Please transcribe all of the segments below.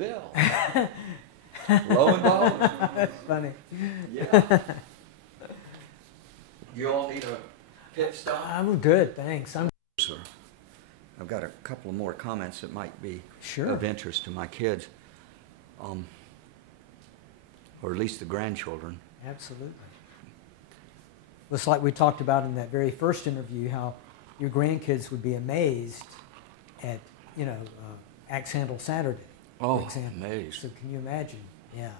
Bill. Lo and behold. That's funny. Yeah. You all need a pit stop? I'm good, thanks. Sir, I've got a couple of more comments that might be Sure. of interest to my kids, or at least the grandchildren. Absolutely. Looks like we talked about in that very first interview how your grandkids would be amazed at, Axe Handle Saturday, for example. Amazed. So can you imagine? Yeah.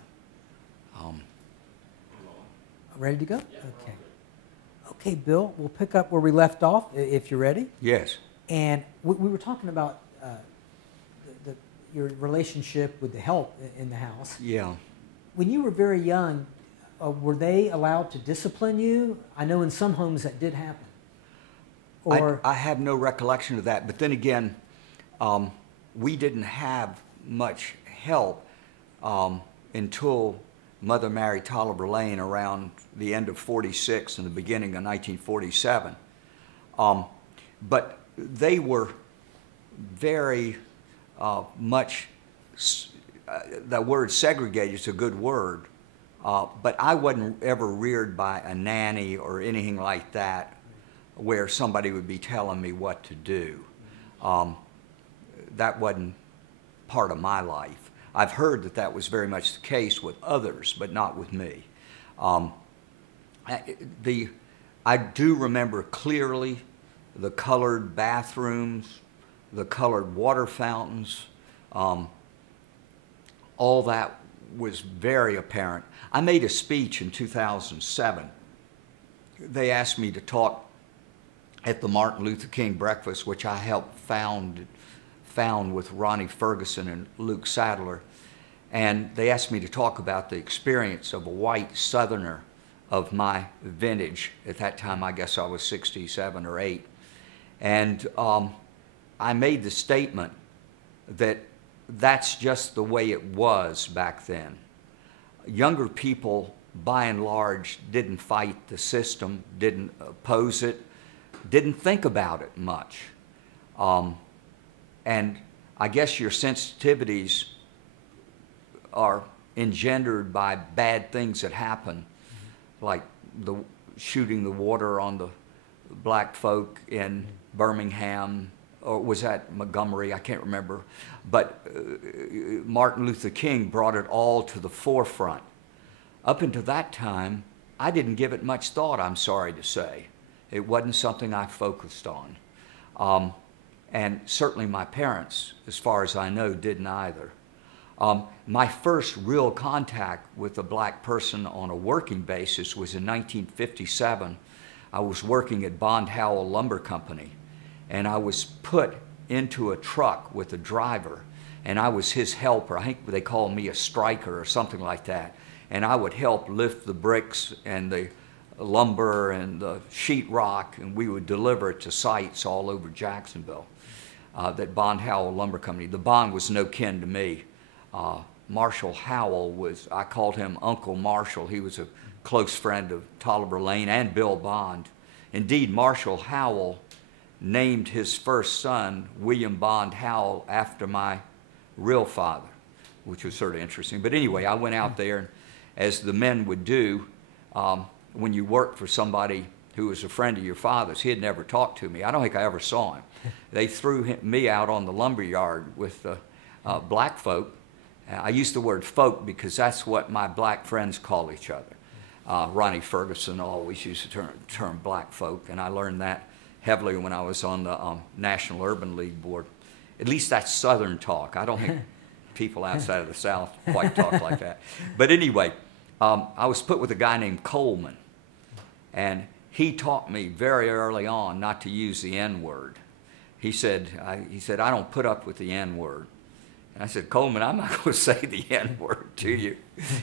Ready to go? Yeah. Okay. Okay, Bill, we'll pick up where we left off, if you're ready. Yes. And we were talking about your relationship with the help in the house. Yeah. When you were very young, were they allowed to discipline you? I know in some homes that did happen. Or I have no recollection of that, but then again, we didn't have much help until Mother married Tolliver Lane around the end of '46 and the beginning of 1947. But they were very much, the word segregated is a good word, but I wasn't ever reared by a nanny or anything like that where somebody would be telling me what to do. That wasn't part of my life. I've heard that that was very much the case with others, but not with me. I do remember clearly the colored bathrooms, the colored water fountains. All that was very apparent. I made a speech in 2007. They asked me to talk at the Martin Luther King breakfast, which I helped found with Ronnie Ferguson and Luke Sadler. And they asked me to talk about the experience of a white Southerner of my vintage. At that time, I guess I was 67 or 8. And I made the statement that that's just the way it was back then. Younger people, by and large, didn't fight the system, didn't oppose it, didn't think about it much. And I guess your sensitivities are engendered by bad things that happen, like shooting the water on the black folk in Birmingham, or was that Montgomery? I can't remember. But Martin Luther King brought it all to the forefront. Up until that time, I didn't give it much thought, I'm sorry to say. It wasn't something I focused on. And certainly my parents, as far as I know, didn't either. My first real contact with a black person on a working basis was in 1957. I was working at Bond Howell Lumber Company, and I was put into a truck with a driver, and I was his helper. I think they called me a striker or something like that. And I would help lift the bricks and the lumber and the sheetrock, and we would deliver it to sites all over Jacksonville. That Bond Howell Lumber Company. The Bond was no kin to me. Marshall Howell was, I called him Uncle Marshall. He was a close friend of Tolliver Lane and Bill Bond. Indeed, Marshall Howell named his first son William Bond Howell after my real father, which was sort of interesting. But anyway, I went out there, and as the men would do, when you worked for somebody who was a friend of your father's, he had never talked to me. I don't think I ever saw him. They threw me out on the lumber yard with the black folk. I use the word folk because that's what my black friends call each other. Ronnie Ferguson always used the term black folk, and I learned that heavily when I was on the National Urban League board. At least that's Southern talk. I don't think people outside of the South quite talk like that. But anyway, I was put with a guy named Coleman, and he taught me very early on not to use the N-word. He said, I don't put up with the N-word. And I said, Coleman, I'm not going to say the N-word to you.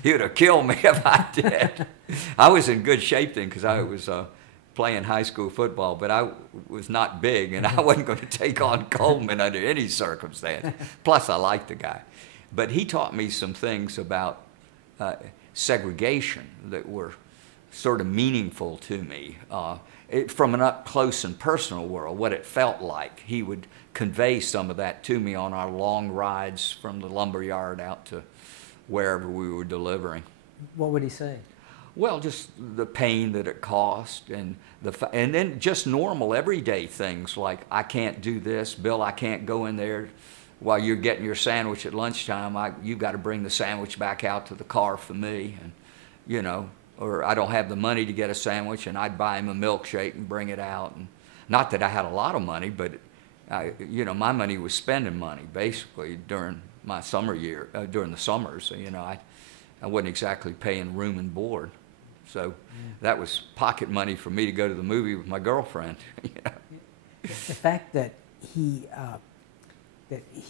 He would have killed me if I did. I was in good shape then because I was playing high school football, but I was not big, and I wasn't going to take on Coleman under any circumstance. Plus, I liked the guy. But he taught me some things about segregation that were sort of meaningful to me. from an up close and personal world, what it felt like. He would convey some of that to me on our long rides from the lumber yard out to wherever we were delivering. What would he say? Well, just the pain that it cost, and and then just normal everyday things like, I can't do this, Bill, I can't go in there while you're getting your sandwich at lunchtime. You've got to bring the sandwich back out to the car for me, and you know, or I don't have the money to get a sandwich, and I'd buy him a milkshake and bring it out. And not that I had a lot of money, but you know, my money was spending money basically during my summer year, during the summers. You know, I wasn't exactly paying room and board. So that was pocket money for me to go to the movie with my girlfriend. You know? The fact that he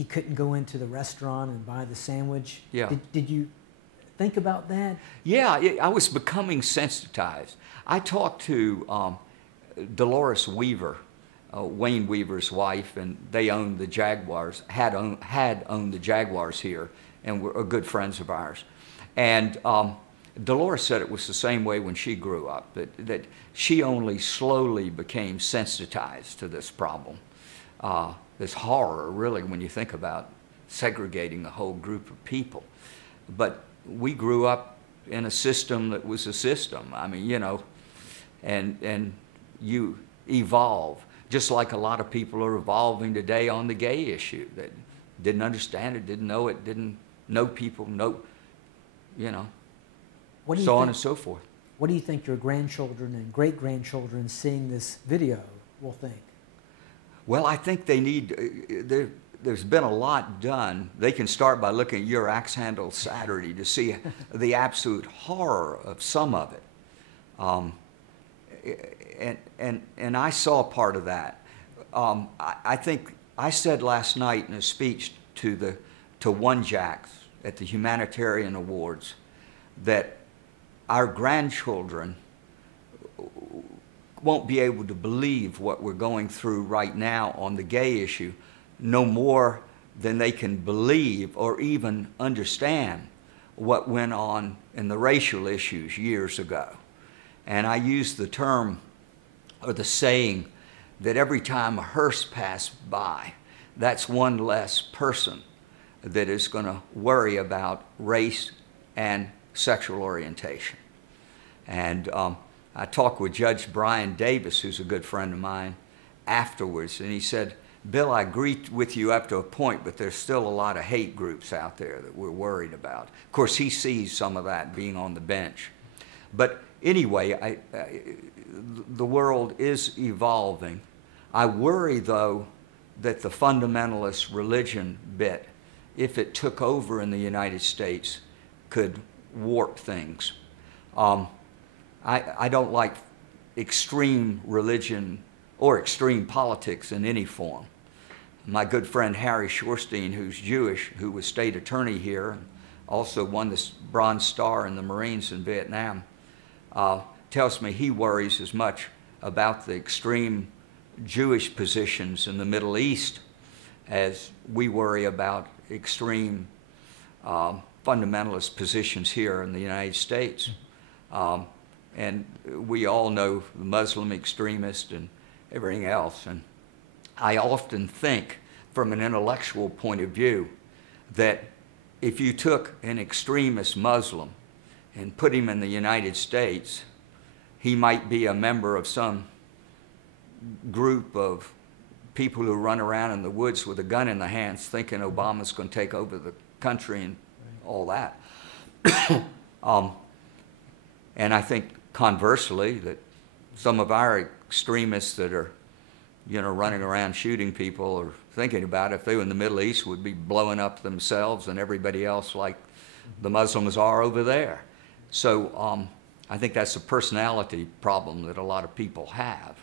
couldn't go into the restaurant and buy the sandwich, yeah. Did you think about that? Yeah, I was becoming sensitized. I talked to Dolores Weaver, Wayne Weaver's wife, and they owned the Jaguars, had owned the Jaguars here, and were good friends of ours. And Dolores said it was the same way when she grew up, that she only slowly became sensitized to this problem, this horror, really, when you think about segregating a whole group of people. But we grew up in a system that was a system. I mean, you know, and you evolve, just like a lot of people are evolving today on the gay issue that didn't understand it, didn't know it, didn't know people, you know. So on and so forth. What do you think your grandchildren and great-grandchildren seeing this video will think? Well, I think they need, there's been a lot done. They can start by looking at your Axe Handle Saturday to see the absolute horror of some of it. And I saw part of that. I think I said last night in a speech to One Jacks at the Humanitarian Awards that our grandchildren won't be able to believe what we're going through right now on the gay issue, no more than they can believe or even understand what went on in the racial issues years ago. And I use the term or the saying that every time a hearse passes by, that's one less person that is going to worry about race and sexual orientation. And I talked with Judge Brian Davis, who's a good friend of mine, afterwards, and he said, Bill, I agree with you up to a point, but there's still a lot of hate groups out there that we're worried about. Of course, he sees some of that being on the bench. But anyway, the world is evolving. I worry, though, that the fundamentalist religion bit, if it took over in the United States, could warp things. I don't like extreme religion or extreme politics in any form. My good friend Harry Shorstein, who's Jewish, who was state attorney here, and also won the Bronze Star in the Marines in Vietnam, tells me he worries as much about the extreme Jewish positions in the Middle East as we worry about extreme fundamentalist positions here in the United States. And we all know the Muslim extremists and everything else. And I often think from an intellectual point of view that if you took an extremist Muslim and put him in the United States, he might be a member of some group of people who run around in the woods with a gun in their hands thinking Obama's going to take over the country and all that. And I think conversely that some of our extremists that are, you know, running around shooting people or thinking about it, if they were in the Middle East, would be blowing up themselves and everybody else like the Muslims are over there. So I think that's a personality problem that a lot of people have.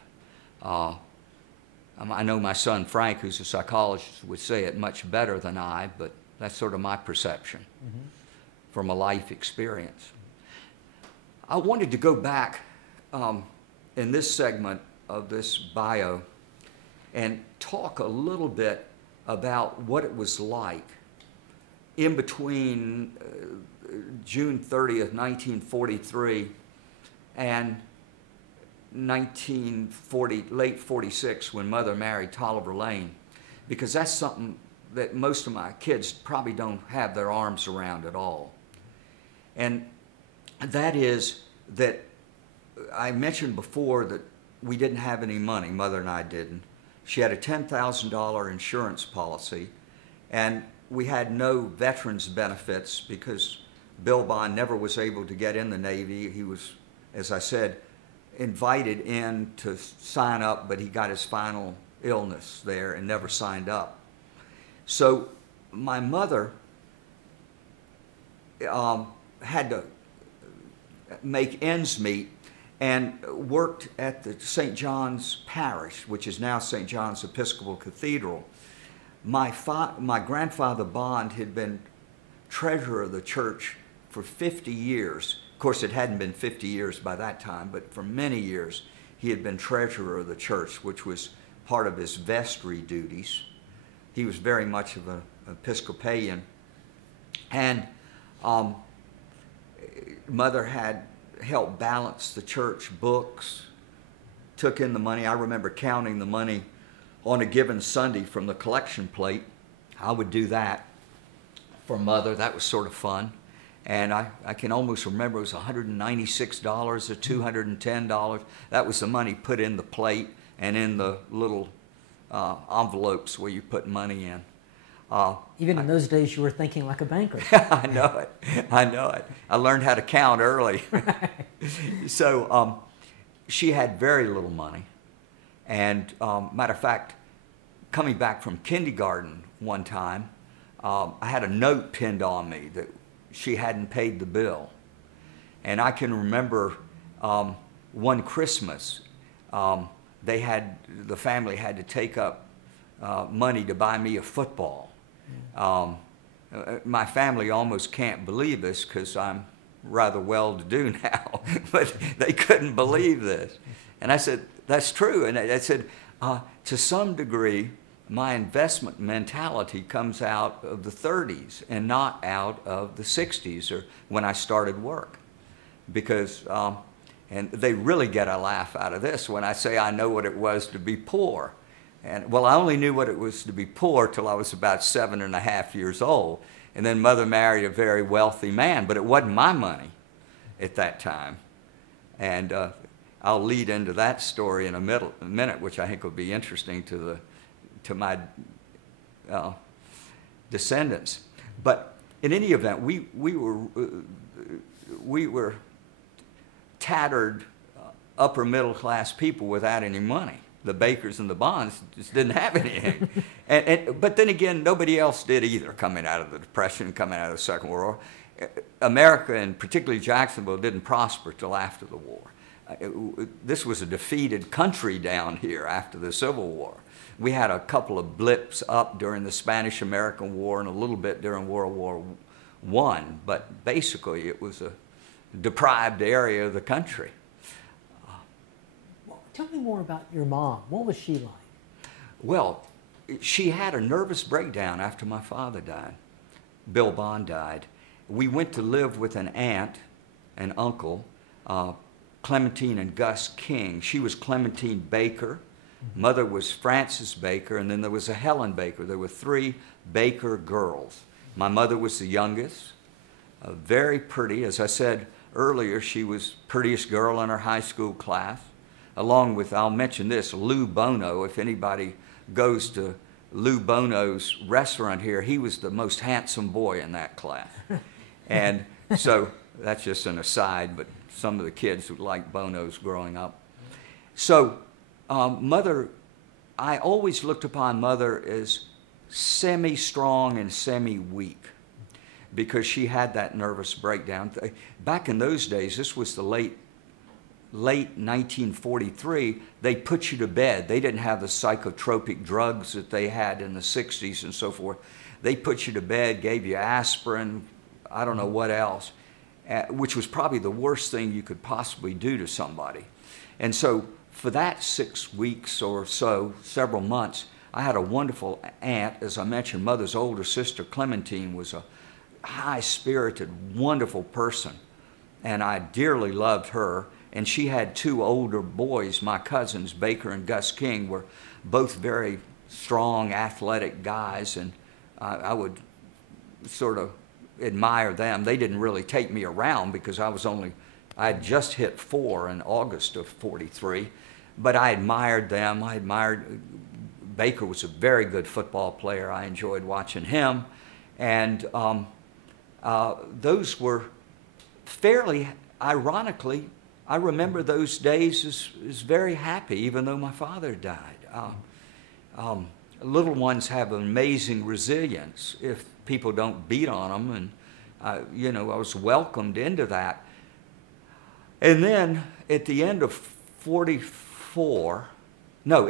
I know my son Frank, who's a psychologist, would say it much better than I, but that's sort of my perception from a life experience. I wanted to go back in this segment of this bio and talk a little bit about what it was like in between June 30th, 1943 and 1940, late 46, when Mother married Tolliver Lane, because that's something that most of my kids probably don't have their arms around at all. And that is that I mentioned before that we didn't have any money, Mother and I didn't. She had a $10,000 insurance policy, and we had no veterans benefits because Bill Bond never was able to get in the Navy. He was, as I said, invited in to sign up, but he got his final illness there and never signed up. So my mother had to make ends meet and worked at the St. John's Parish, which is now St. John's Episcopal Cathedral. My grandfather Bond had been treasurer of the church for 50 years. Of course, it hadn't been 50 years by that time, but for many years he had been treasurer of the church, which was part of his vestry duties. He was very much of an Episcopalian. And Mother had helped balance the church books, took in the money. I remember counting the money on a given Sunday from the collection plate. I would do that for Mother. That was sort of fun. And I can almost remember it was $196 or $210. That was the money put in the plate and in the little envelopes where you put money in. Even in those days, you were thinking like a banker. I know it. I know it. I learned how to count early. So she had very little money. And matter of fact, coming back from kindergarten one time, I had a note pinned on me that she hadn't paid the bill. And I can remember one Christmas, the family had to take up money to buy me a football. My family almost can't believe this because I'm rather well-to-do now, but they couldn't believe this. And I said, that's true. And I said, to some degree, my investment mentality comes out of the 30s and not out of the 60s or when I started work. Because, and they really get a laugh out of this when I say I know what it was to be poor. And, well, I only knew what it was to be poor till I was about 7.5 years old. And then Mother married a very wealthy man, but it wasn't my money at that time. And I'll lead into that story in a minute, which I think will be interesting to my descendants. But in any event, we were tattered upper middle class people without any money. The Bakers and the Bonds just didn't have anything. But then again, nobody else did either, coming out of the Depression, coming out of the Second World War. America, and particularly Jacksonville, didn't prosper till after the war. This was a defeated country down here after the Civil War. We had a couple of blips up during the Spanish-American War and a little bit during World War I, but basically it was a deprived area of the country. Tell me more about your mom. What was she like? Well, she had a nervous breakdown after my father died. Bill Bond died. We went to live with an aunt and uncle, Clementine and Gus King. She was Clementine Baker. Mother was Frances Baker, and then there was a Helen Baker. There were 3 Baker girls. My mother was the youngest, very pretty. As I said earlier, she was prettiest girl in her high school class. Along with, I'll mention this, Lou Bono. If anybody goes to Lou Bono's restaurant here, he was the most handsome boy in that class. And so that's just an aside, but some of the kids who liked Bono's growing up. So Mother, I always looked upon Mother as semi-strong and semi-weak because she had that nervous breakdown. Back in those days, this was the late 1943, they put you to bed. They didn't have the psychotropic drugs that they had in the 60s and so forth. They put you to bed, gave you aspirin, I don't know what else, which was probably the worst thing you could possibly do to somebody. And so for that 6 weeks or so, several months, I had a wonderful aunt. As I mentioned, Mother's older sister, Clementine, was a high-spirited, wonderful person, and I dearly loved her. and she had two older boys. My cousins, Baker and Gus King, were both very strong, athletic guys, and I would sort of admire them. They didn't really take me around because I had just hit 4 in August of '43, but I admired them. I admired, Baker was a very good football player. I enjoyed watching him, and those were fairly, ironically, I remember those days as very happy, even though my father died. Little ones have amazing resilience if people don't beat on them, and you know, I was welcomed into that. And then at the end of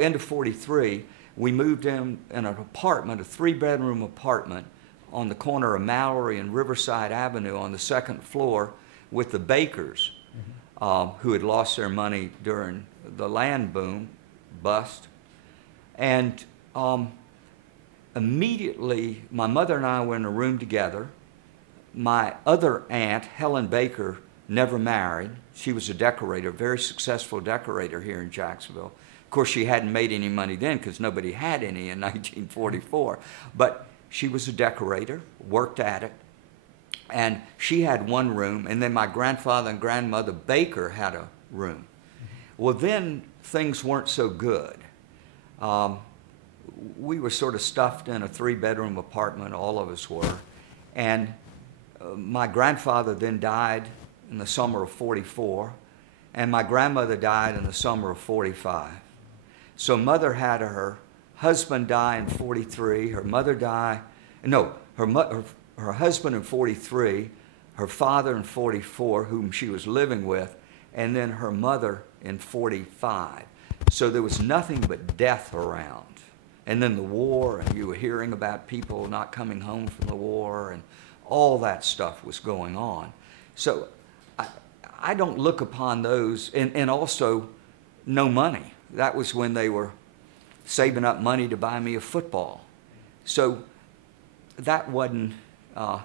end of 43, we moved in an apartment, a 3-bedroom apartment on the corner of Mallory and Riverside Avenue on the 2nd floor with the Bakers, who had lost their money during the land boom bust. And immediately, my mother and I were in a room together. My other aunt, Helen Baker, never married. She was a decorator, very successful decorator here in Jacksonville. Of course, she hadn't made any money then because nobody had any in 1944. But she was a decorator, worked at it, and she had one room, and then my grandfather and grandmother Baker had a room. Well, then things weren't so good. We were sort of stuffed in a 3-bedroom apartment, all of us were, and my grandfather then died in the summer of '44, and my grandmother died in the summer of '45. So Mother had her husband die in '43, her mother die, no, her husband in '43, her father in '44, whom she was living with, and then her mother in '45. So there was nothing but death around. And then the war, and you were hearing about people not coming home from the war, and all that stuff was going on. So I don't look upon those, and also no money. That was when they were saving up money to buy me a football. So that wasn't, I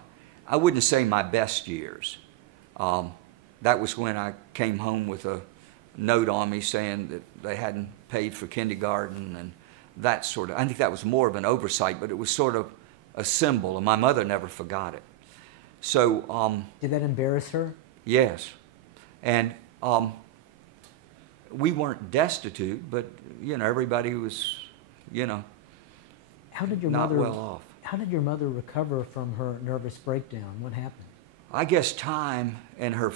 wouldn't say my best years. That was when I came home with a note on me saying that they hadn't paid for kindergarten and that sort of, I think that was more of an oversight, but it was sort of a symbol, and my mother never forgot it. So, did that embarrass her? Yes. And we weren't destitute, but, you know, everybody was, you know, not well off. How did your mother recover from her nervous breakdown? What happened? I guess time and her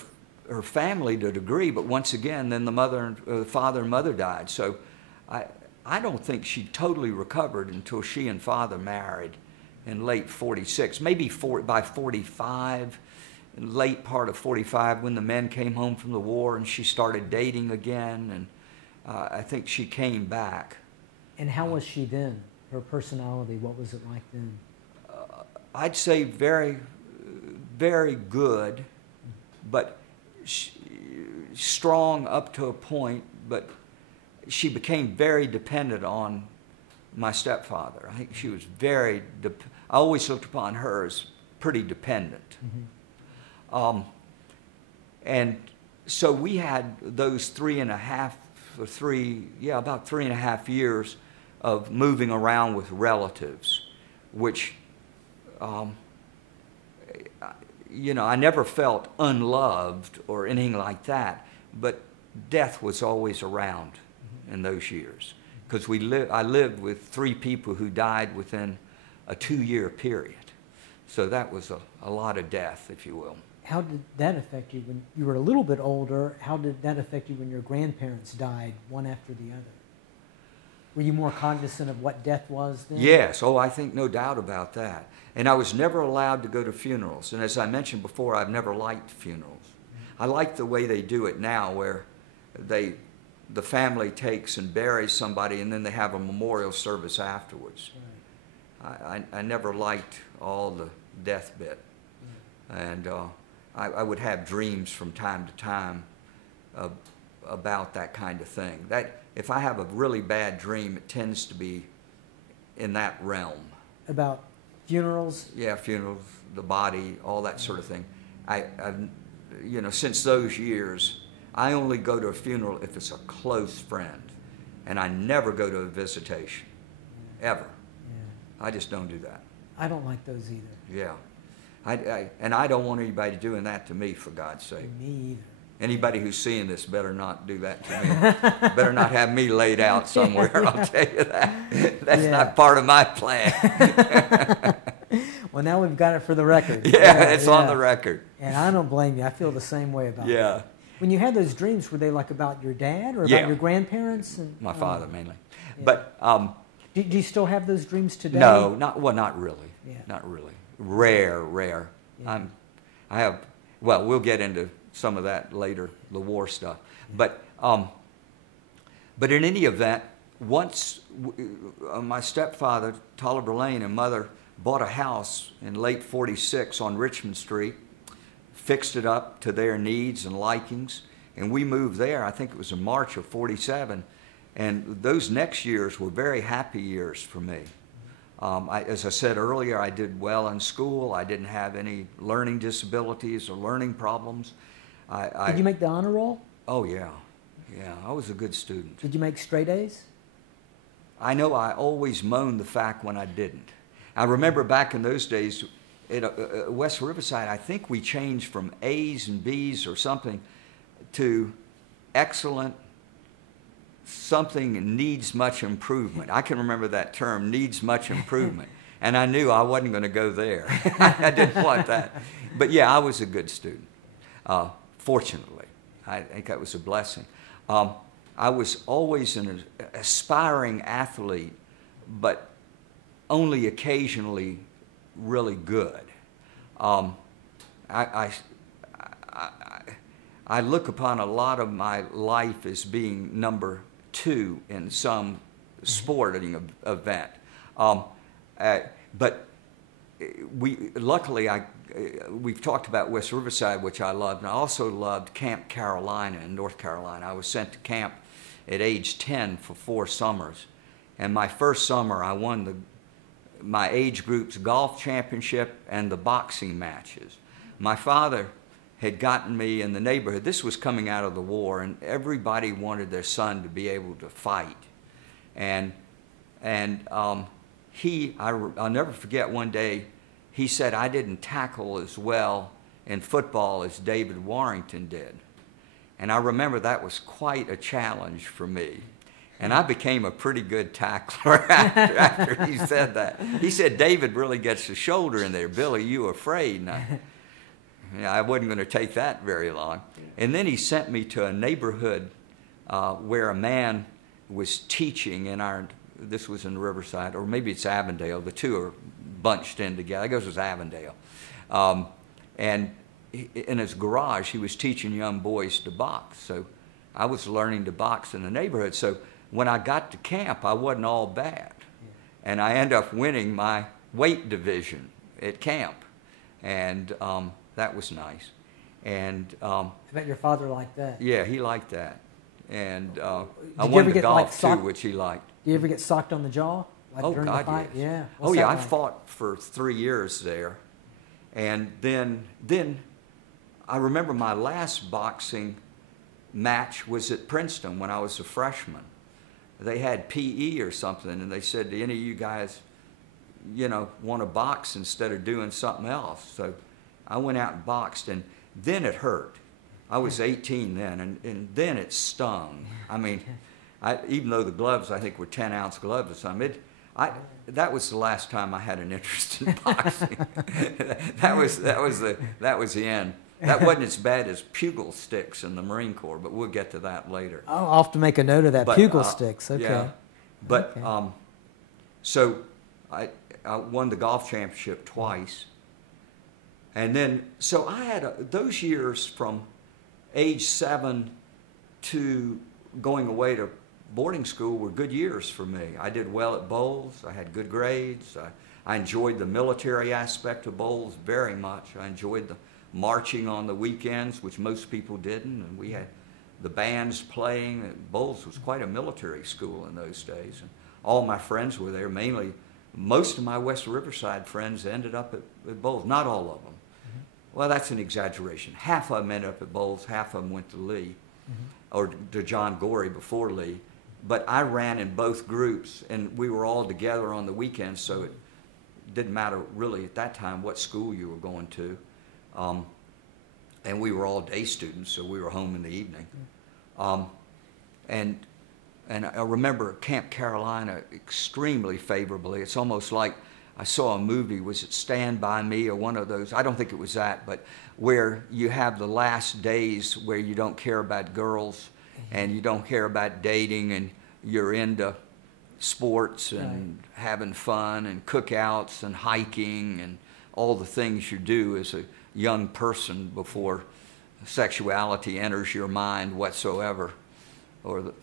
family to a degree, but once again, then the father and mother died. So I don't think she totally recovered until she and father married in late '46, maybe by '45, late part of '45, when the men came home from the war and she started dating again, and I think she came back. And how was she then? Her personality, what was it like then? I'd say very, very good, but strong up to a point, but she became very dependent on my stepfather. I think she was I always looked upon her as pretty dependent. Mm-hmm. And so we had those about 3.5 years of moving around with relatives, which, you know, I never felt unloved or anything like that, but death was always around in those years, because I lived with 3 people who died within a 2-year period. So that was a lot of death, if you will. How did that affect you when you were a little bit older? How did that affect you when your grandparents died, one after the other? Were you more cognizant of what death was then? Yes. Oh, I think no doubt about that. And I was never allowed to go to funerals. And as I mentioned before, I've never liked funerals. Mm-hmm. I like the way they do it now, where the family takes and buries somebody, and then they have a memorial service afterwards. Right. I never liked all the death bit. Right. And I would have dreams from time to time about that kind of thing. If I have a really bad dream, it tends to be in that realm. About funerals? Yeah, funerals, the body, all that sort of thing. I've, you know, since those years, I only go to a funeral if it's a close friend, and I never go to a visitation, ever. Yeah. I just don't do that. I don't like those either. Yeah. And I don't want anybody doing that to me, for God's sake. Me either. Anybody who's seeing this better not do that to me. Better not have me laid out somewhere, yeah. I'll tell you that. That's not part of my plan. Well, now we've got it for the record. Yeah, it's on the record. And I don't blame you. I feel the same way about it. Yeah. When you had those dreams, were they like about your dad or about your grandparents? And, my father mainly. Yeah. But do you still have those dreams today? No, not really. Yeah. Not really. Rare. Yeah. We'll get into some of that later, the war stuff. Yeah. But in any event, once my stepfather, Tolliver Lane, and mother bought a house in late '46 on Richmond Street, fixed it up to their needs and likings, and we moved there. I think it was in March of '47, and those next years were very happy years for me. As I said earlier, I did well in school. I didn't have any learning disabilities or learning problems. Did you make the honor roll? Oh, yeah. Yeah, I was a good student. Did you make straight A's? I know I always moaned the fact when I didn't. I remember back in those days at West Riverside, I think we changed from A's and B's or something to excellent, something needs much improvement. I can remember that term, needs much improvement. And I knew I wasn't going to go there. I didn't want that. But yeah, I was a good student, fortunately. I think that was a blessing. I was always an aspiring athlete, but only occasionally really good. I look upon a lot of my life as being number 2 in some sporting event. But luckily, we've talked about West Riverside, which I loved, and I also loved Camp Carolina in North Carolina. I was sent to camp at age 10 for 4 summers. And my first summer, I won my age group's golf championship and the boxing matches. My father had gotten me in the neighborhood. This was coming out of the war, and everybody wanted their son to be able to fight. I'll never forget one day, he said I didn't tackle as well in football as David Warrington did. And I remember that was quite a challenge for me. And I became a pretty good tackler after he said that. He said, David really gets the shoulder in there. Billy, you afraid? And I wasn't going to take that very long. And then he sent me to a neighborhood where a man was teaching this was in Riverside, or maybe it's Avondale. The two are bunched in together. I guess it was Avondale. And in his garage, he was teaching young boys to box. So I was learning to box in the neighborhood. So when I got to camp, I wasn't all bad. And I ended up winning my weight division at camp. And that was nice. And I bet your father liked that. Yeah, he liked that. And I won the golf too, which he liked. Do you ever get socked on the jaw? During the fight? Yes. Yeah. What's I fought for 3 years there. And then I remember my last boxing match was at Princeton when I was a freshman. They had PE or something, and they said, do any of you guys, want to box instead of doing something else? So I went out and boxed, and then it hurt. I was 18 then, and then it stung. I mean, even though the gloves, I think, were 10-ounce gloves or something, that was the last time I had an interest in boxing. that was the end. That wasn't as bad as pugil sticks in the Marine Corps, but we'll get to that later. Oh, I'll have to make a note of that. Pugil sticks, okay. Yeah. But so I won the golf championship twice, and then so I had those years from age 7 to going away to boarding school were good years for me. I did well at bowls. I had good grades. I enjoyed the military aspect of bowls very much. I enjoyed the marching on the weekends, which most people didn't, and we had the bands playing. Bowls was quite a military school in those days, and all my friends were there. Mainly, most of my West Riverside friends ended up at Bowls. Not all of them. Mm-hmm. Well, that's an exaggeration. Half of them ended up at Bowls, half of them went to Lee. or to John Gorey before Lee. But I ran in both groups, and we were all together on the weekends, so it didn't matter really at that time what school you were going to. And we were all day students, so we were home in the evening. And I remember Camp Carolina extremely favorably. It's almost like I saw a movie, was it Stand By Me or one of those? I don't think it was that, but where you have the last days where you don't care about girls and you don't care about dating and you're into sports and having fun and cookouts and hiking and all the things you do as a young person before sexuality enters your mind whatsoever, or the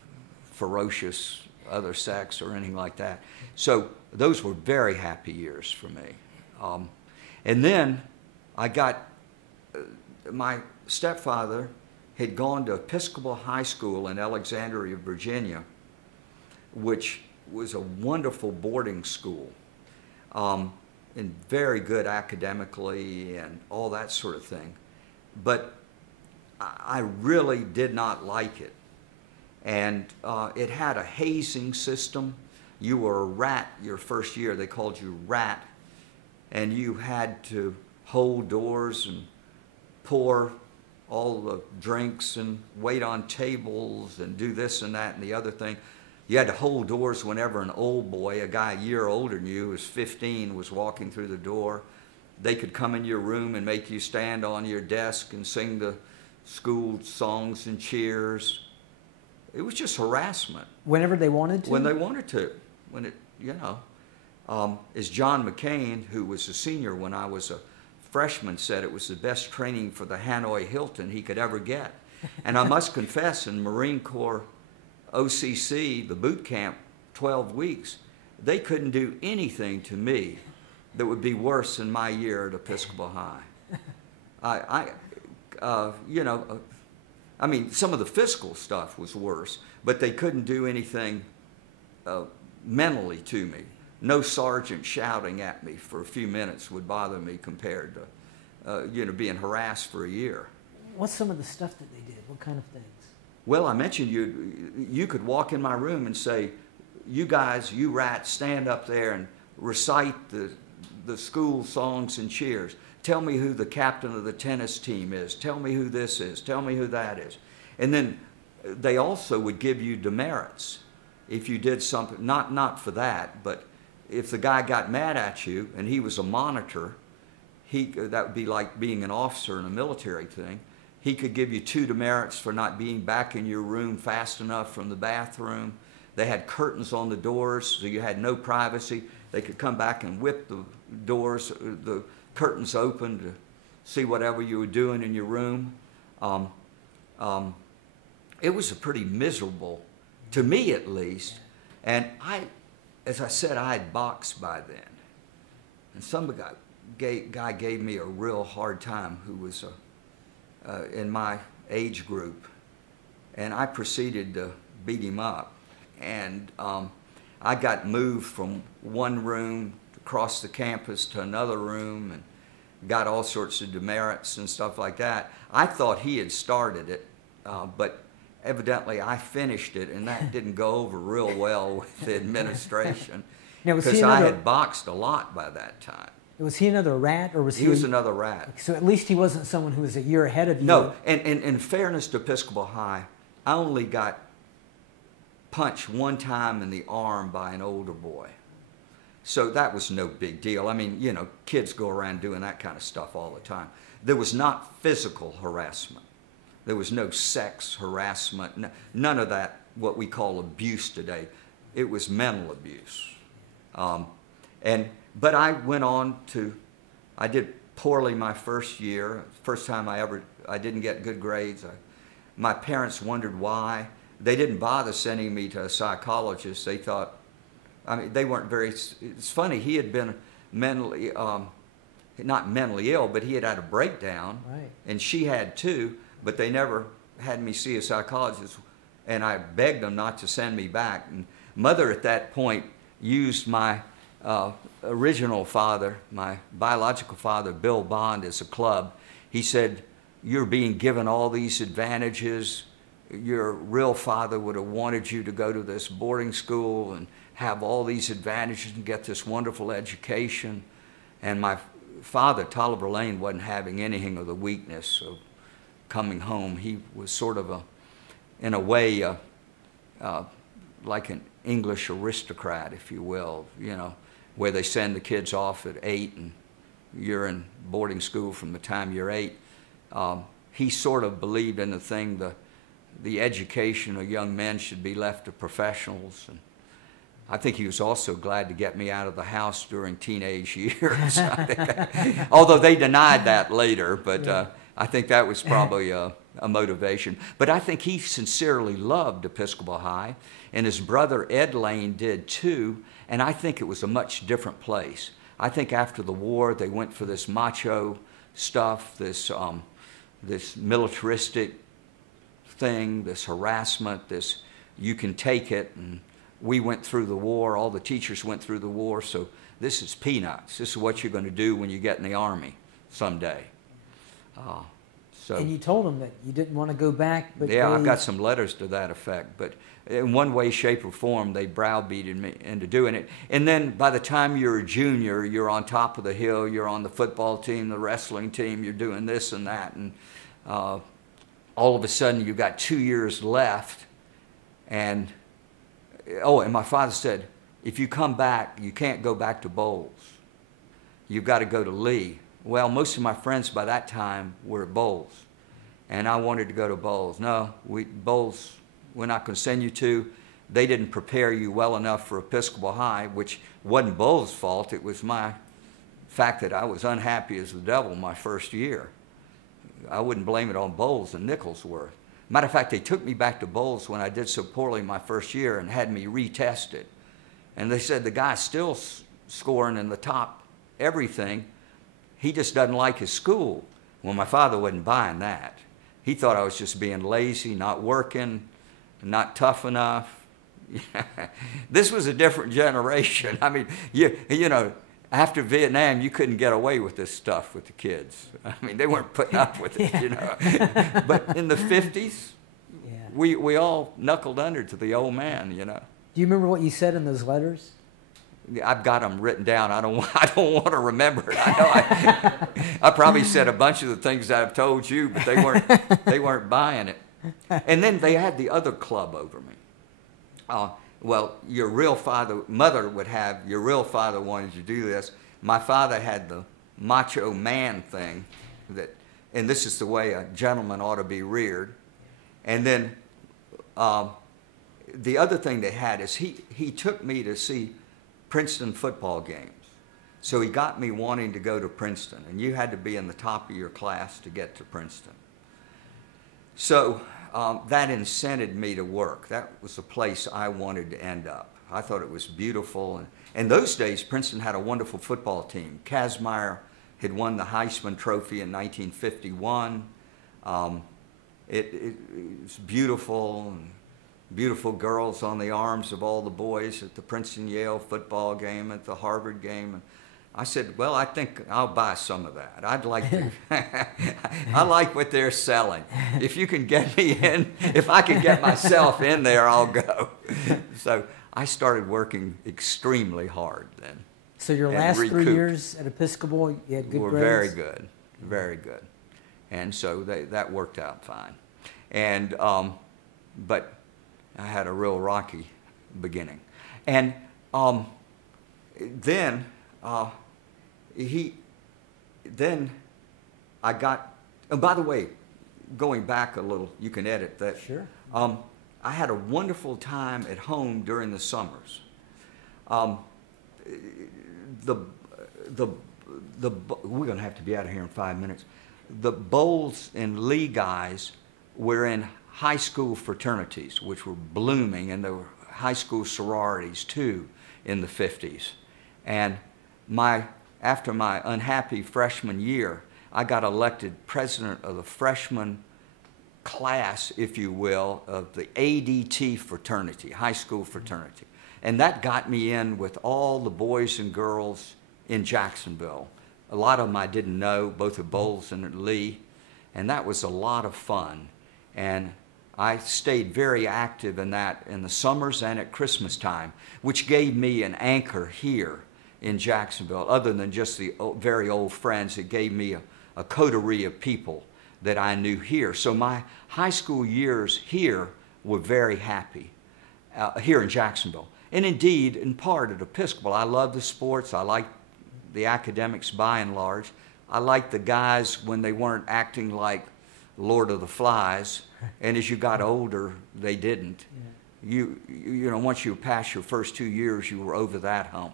ferocious other sex or anything like that. So those were very happy years for me. And then I got, my stepfather had gone to Episcopal High School in Alexandria, Virginia, which was a wonderful boarding school, and very good academically and all that sort of thing. But I really did not like it. And it had a hazing system. You were a rat your first year. They called you rat. And you had to hold doors and pour all the drinks and wait on tables and do this and that and the other thing. You had to hold doors whenever an old boy, a guy a year older than you, was 15, was walking through the door. They could come in your room and make you stand on your desk and sing the school songs and cheers. It was just harassment. Whenever they wanted to? When they wanted to. When it, you know. As John McCain, who was a senior when I was a freshman, said it was the best training for the Hanoi Hilton he could ever get. And I must confess, in Marine Corps OCC, the boot camp, 12 weeks, they couldn't do anything to me that would be worse than my year at Episcopal High. You know, I mean, some of the physical stuff was worse, but they couldn't do anything mentally to me. No sergeant shouting at me for a few minutes would bother me compared to, you know, being harassed for a year. What's some of the stuff that they did? What kind of things? Well, I mentioned you could walk in my room and say, you guys, you rats, stand up there and recite the school songs and cheers. Tell me who the captain of the tennis team is. Tell me who this is. Tell me who that is. And then they also would give you demerits if you did something, not for that, but if the guy got mad at you and he was a monitor, that would be like being an officer in a military thing. He could give you 2 demerits for not being back in your room fast enough from the bathroom. They had curtains on the doors, so you had no privacy. They could come back and whip the doors, the curtains open to see whatever you were doing in your room. It was a pretty miserable, to me at least. And as I said, I had boxed by then. And some guy gave me a real hard time who was in my age group. And I proceeded to beat him up. And I got moved from one room across the campus to another room and got all sorts of demerits and stuff like that. I thought he had started it, but evidently I finished it, and that didn't go over real well with the administration because I had boxed a lot by that time. Was he another rat, or was he? He was another rat. So at least he wasn't someone who was a year ahead of you. No, and in fairness to Episcopal High, I only got punched one time in the arm by an older boy. So that was no big deal. I mean, you know, kids go around doing that kind of stuff all the time. There was not physical harassment. There was no sex harassment, none of that, what we call abuse today. It was mental abuse. But I went on to, I did poorly my first year. First time I didn't get good grades. My parents wondered why. They didn't bother sending me to a psychologist. They thought, I mean, they weren't very, it's funny, he had been mentally, not mentally ill, but he had had a breakdown. Right. And she had too, but they never had me see a psychologist. And I begged them not to send me back. And Mother at that point used my original father, my biological father, Bill Bond, as a club. He said, you're being given all these advantages your real father would have wanted you to go to this boarding school and have all these advantages and get this wonderful education. And my father, Tolliver Lane, wasn't having anything of the weakness of coming home. He was sort of in a way, like an English aristocrat, if you will, you know, where they send the kids off at 8 and you're in boarding school from the time you're 8. He sort of believed in the thing, the education of young men should be left to professionals. And I think he was also glad to get me out of the house during teenage years. Although they denied that later, but I think that was probably a motivation. But I think he sincerely loved Episcopal High, and his brother Ed Lane did too, and I think it was a much different place. I think after the war they went for this macho stuff, this militaristic thing, this harassment, this you can take it, and we went through the war, all the teachers went through the war, so this is peanuts. This is what you're going to do when you get in the Army someday. And you told them that you didn't want to go back, but yeah, I've got some letters to that effect, but in one way, shape, or form, they browbeated me into doing it. And then by the time you're a junior, you're on top of the hill, you're on the football team, the wrestling team, you're doing this and that, and all of a sudden you've got 2 years left, and and my father said, if you come back, you can't go back to Bowles. You've got to go to Lee. Well, most of my friends by that time were at Bowles, and I wanted to go to Bowles. No, Bowles, we're not going to send you to. They didn't prepare you well enough for Episcopal High, which wasn't Bowles' fault. It was my fact that I was unhappy as the devil my first year. I wouldn't blame it on Bowles and Nicholsworth. Matter of fact, they took me back to Bowles when I did so poorly my first year and had me retested. And they said, the guy's still scoring in the top everything. He just doesn't like his school. Well, my father wasn't buying that. He thought I was just being lazy, not working, not tough enough. This was a different generation. I mean, you know, after Vietnam, you couldn't get away with this stuff with the kids. I mean, they weren't putting up with it, you know. But in the 50s, we all knuckled under to the old man, you know. Do you remember what you said in those letters? I've got them written down. I don't want to remember it. I know I probably said a bunch of the things that I've told you, but they weren't buying it. And then they had the other club over me. Well, your real father, mother would have, your real father wanted you to do this. My father had the macho man thing, and this is the way a gentleman ought to be reared. And then the other thing they had is he took me to see Princeton football games. So he got me wanting to go to Princeton, and you had to be in the top of your class to get to Princeton. So that incented me to work. That was the place I wanted to end up. I thought it was beautiful. And in those days, Princeton had a wonderful football team. Kazmaier had won the Heisman Trophy in 1951. It was beautiful, and beautiful girls on the arms of all the boys at the Princeton-Yale football game, at the Harvard game. And I said, well, I think I'll buy some of that. I'd like to. I like what they're selling. If you can get me in, if I can get myself in there, I'll go. So I started working extremely hard then. So your last 3 years at Episcopal, you had good grades? Were very good, very good. And so that worked out fine. And, but I had a real rocky beginning. And then I got, and by the way, going back a little, you can edit that. Sure. I had a wonderful time at home during the summers. We're going to have to be out of here in 5 minutes. The Bowles and Lee guys were in high school fraternities, which were blooming, and there were high school sororities too in the 50s. And after my unhappy freshman year, I got elected president of the freshman class, if you will, of the ADT fraternity, high school fraternity. And that got me in with all the boys and girls in Jacksonville. A lot of them I didn't know, both at Bowles and at Lee, and that was a lot of fun. And I stayed very active in that in the summers and at Christmas time, which gave me an anchor here in Jacksonville. Other than just the very old friends, it gave me a coterie of people that I knew here. So my high school years here were very happy, here in Jacksonville. And indeed, in part at Episcopal, I loved the sports. I liked the academics by and large. I liked the guys when they weren't acting like Lord of the Flies. And as you got older, they didn't. Yeah. You know, once you passed your first 2 years, you were over that hump.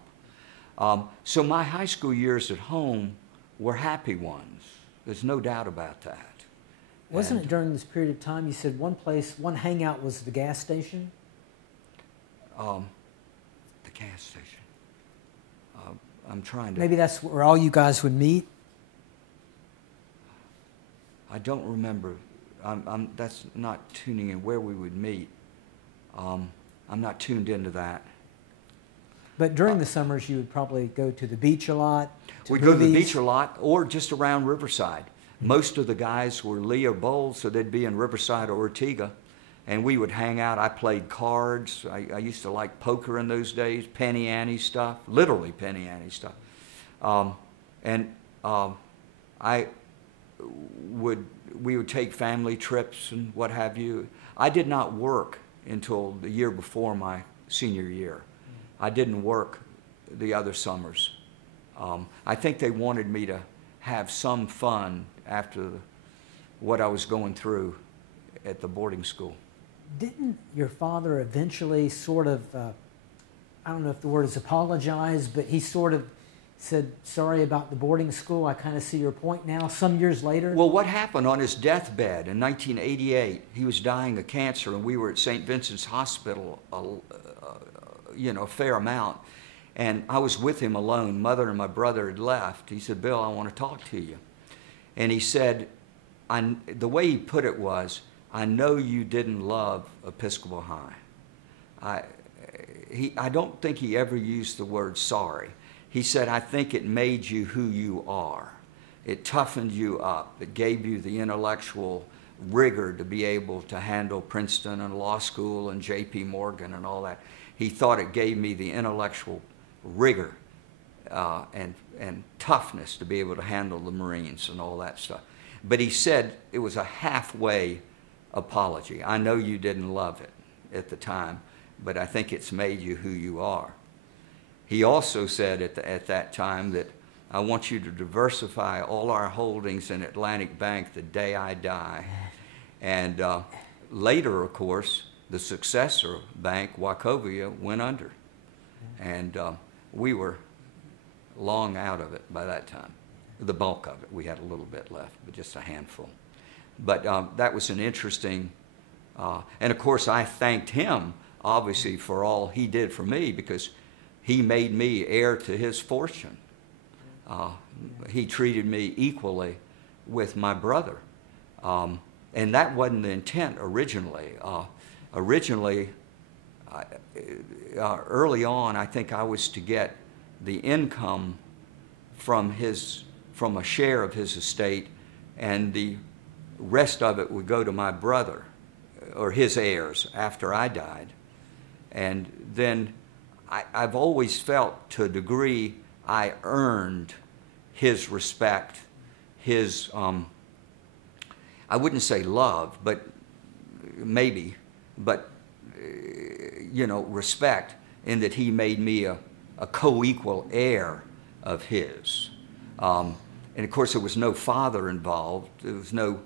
So my high school years at home were happy ones. There's no doubt about that. Wasn't it during this period of time you said one hangout was the gas station? The gas station. I'm trying to... Maybe that's where all you guys would meet? I don't remember. That's not tuning in where we would meet. I'm not tuned into that. But during the summers, you would probably go to the beach a lot? We'd go to the beach a lot, or just around Riverside. Most of the guys were Leo Bowles, so they'd be in Riverside or Ortega, and we would hang out. I played cards. I used to like poker in those days, penny ante stuff, literally penny ante stuff. We would take family trips and what have you. I did not work until the year before my senior year. I didn't work the other summers. I think they wanted me to have some fun after what I was going through at the boarding school. Didn't your father eventually sort of, I don't know if the word is apologize, but he sort of said, sorry about the boarding school, I kind of see your point now, some years later? Well, what happened on his deathbed in 1988, he was dying of cancer, and we were at St. Vincent's Hospital, a fair amount. And I was with him alone. Mother and my brother had left. He said, Bill, I want to talk to you. And he said, the way he put it was, I know you didn't love Episcopal High. I don't think he ever used the word sorry. He said, I think it made you who you are. It toughened you up. It gave you the intellectual rigor to be able to handle Princeton and law school and J.P. Morgan and all that. He thought it gave me the intellectual rigor and toughness to be able to handle the Marines and all that stuff. But he said it was a halfway apology. I know you didn't love it at the time, but I think it's made you who you are. He also said at that time that I want you to diversify all our holdings in Atlantic Bank the day I die. And later, of course, the successor bank, Wachovia, went under. And we were long out of it by that time. The bulk of it. We had a little bit left, but just a handful. But that was an interesting, and of course I thanked him, obviously, for all he did for me, because he made me heir to his fortune. He treated me equally with my brother. And that wasn't the intent originally. Early on, I think I was to get the income from a share of his estate, and the rest of it would go to my brother or his heirs after I died. And then I've always felt, to a degree, I earned his respect, his, I wouldn't say love, but maybe, but, respect, in that he made me a co-equal heir of his. And of course, there was no father involved. There was no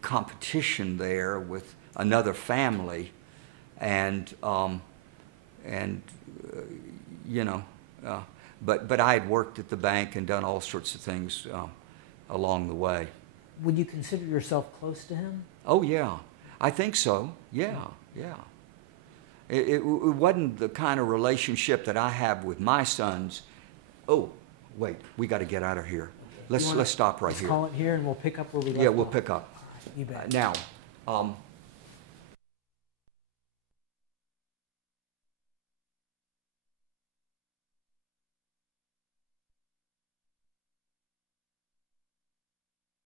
competition there with another family. But I had worked at the bank and done all sorts of things along the way. Would you consider yourself close to him? Oh, yeah. I think so. Yeah. It wasn't the kind of relationship that I have with my sons. Oh, wait, we got to get out of here. Let's stop right here. Let's call it here, and we'll pick up where we left off. Yeah, we'll pick up. You bet. Now,